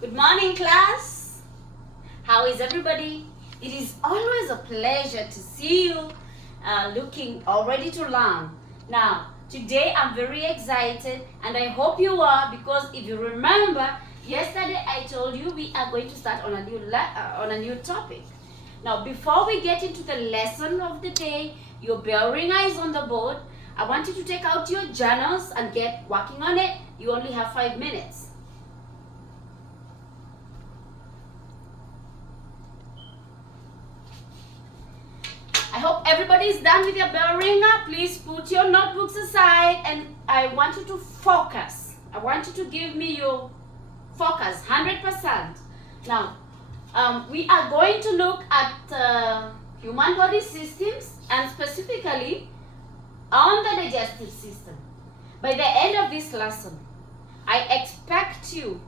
Good morning, class. How is everybody? It is always a pleasure to see you looking all ready to learn. Now, today I'm very excited and I hope you are, because if you remember, yesterday I told you we are going to start on a new topic. Now, before we get into the lesson of the day, your bearing eyes on the board. I want you to take out your journals and get working on it. You only have 5 minutes. I hope everybody is done with your bearing up. Please put your notebooks aside and I want you to focus. I want you to give me your focus 100%. Now, we are going to look at human body systems and specifically on the digestive system. By the end of this lesson, I expect you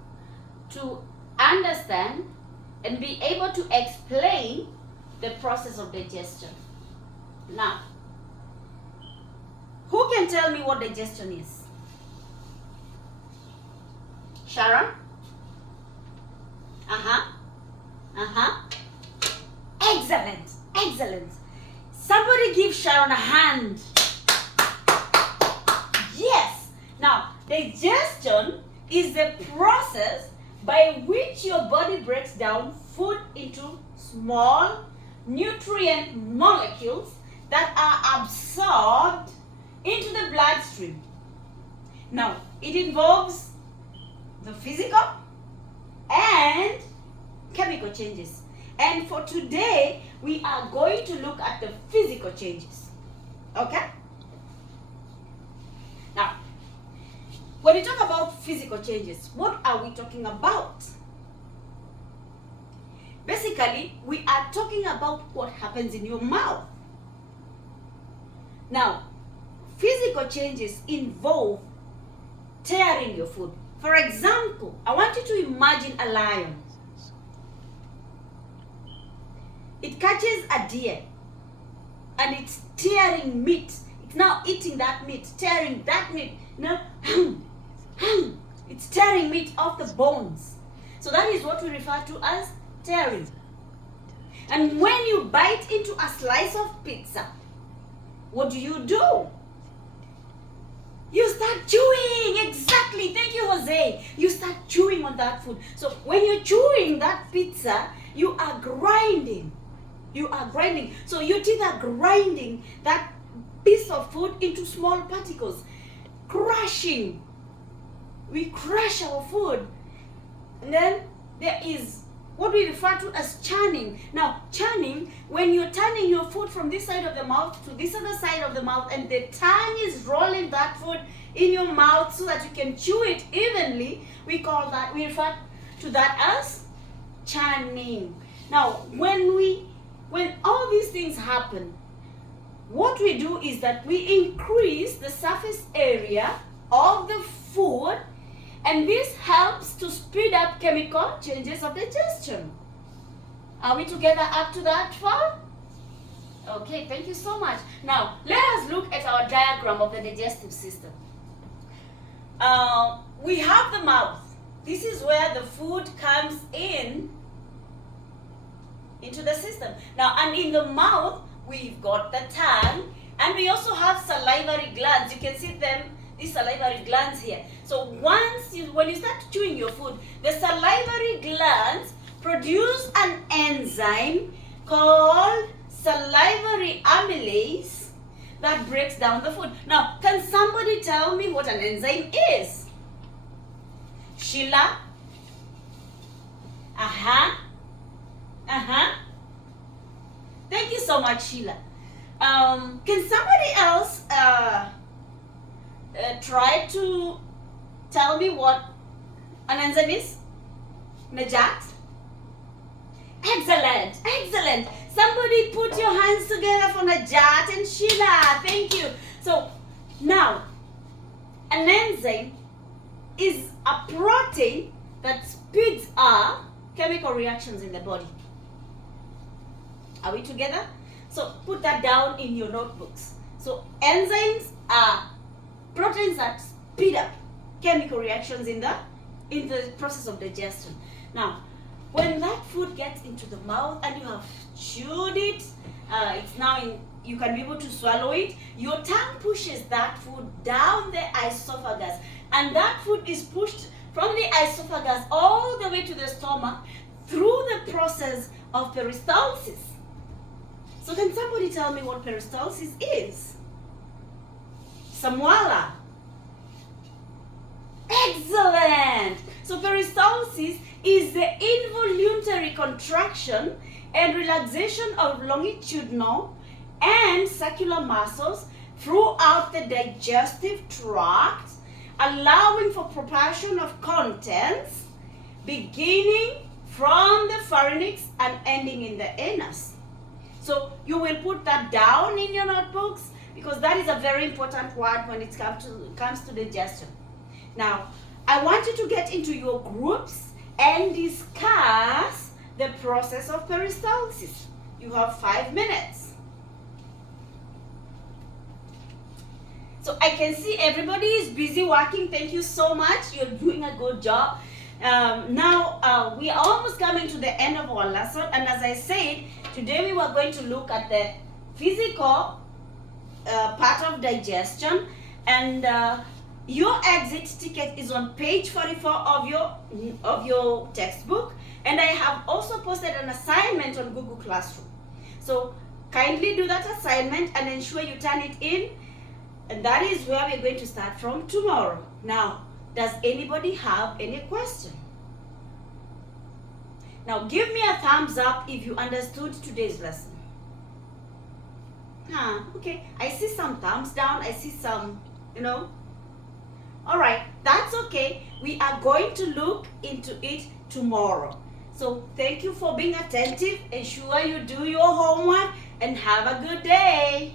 to understand and be able to explain the process of digestion. Now, who can tell me what digestion is? Sharon? Excellent, excellent. Somebody give Sharon a hand. Yes. Now, digestion is the process by which your body breaks down food into small nutrient molecules that are absorbed into the bloodstream. Now, it involves the physical and chemical changes. And for today, we are going to look at the physical changes. Okay? Now, when we talk about physical changes, what are we talking about? Basically, we are talking about what happens in your mouth. Now, physical changes involve tearing your food. For example, I want you to imagine a lion. It catches a deer and it's tearing meat. It's now eating that meat, tearing that meat. Now, it's tearing meat off the bones. So that is what we refer to as tearing. And when you bite into a slice of pizza, what do? You start chewing. Exactly. Thank you, Jose. You start chewing on that food. So when you're chewing that pizza, you are grinding. You are grinding. So your teeth are grinding that piece of food into small particles. Crushing. We crush our food. And then there is what we refer to as churning. Now, churning, when you're turning your food from this side of the mouth to this other side of the mouth and the tongue is rolling that food in your mouth so that you can chew it evenly, we refer to that as churning. Now, when all these things happen, what we do is that we increase the surface area of the food, and this helps to speed up chemical changes of digestion. Are we together up to that far? Okay, thank you so much. Now, let us look at our diagram of the digestive system. We have the mouth. This is where the food comes into the system. Now, and in the mouth, we've got the tongue, and we also have salivary glands. You can see them, these salivary glands here. So when you start chewing your food, the salivary glands produce an enzyme called salivary amylase that breaks down the food. Now, can somebody tell me what an enzyme is? Sheila? Thank you so much, Sheila. Can somebody else try to tell me what an enzyme is? Najat? Excellent, excellent. Somebody put your hands together for Najat and Sheila. Thank you. So now, an enzyme is a protein that speeds up chemical reactions in the body. Are we together? So put that down in your notebooks. So enzymes are proteins that speed up chemical reactions in in the process of digestion. Now, when that food gets into the mouth and you have chewed it, it's now in, you can be able to swallow it. Your tongue pushes that food down the esophagus, and that food is pushed from the esophagus all the way to the stomach through the process of peristalsis. So can somebody tell me what peristalsis is? Samwala. Excellent! So peristalsis is the involuntary contraction and relaxation of longitudinal and circular muscles throughout the digestive tract, allowing for propulsion of contents beginning from the pharynx and ending in the anus. So you will put that down in your notebooks because that is a very important word when it comes to digestion. Now, I want you to get into your groups and discuss the process of peristalsis. You have 5 minutes. So I can see everybody is busy working. Thank you so much. You're doing a good job. Now, we are almost coming to the end of our lesson. And as I said, today we were going to look at the physical part of digestion. And your exit ticket is on page 44 of your textbook. And I have also posted an assignment on Google Classroom. So kindly do that assignment and ensure you turn it in. And that is where we're going to start from tomorrow. Now, does anybody have any question? Now, give me a thumbs up if you understood today's lesson. Okay. I see some thumbs down. I see some, All right. That's okay. We are going to look into it tomorrow. So, thank you for being attentive. Ensure you do your homework and have a good day.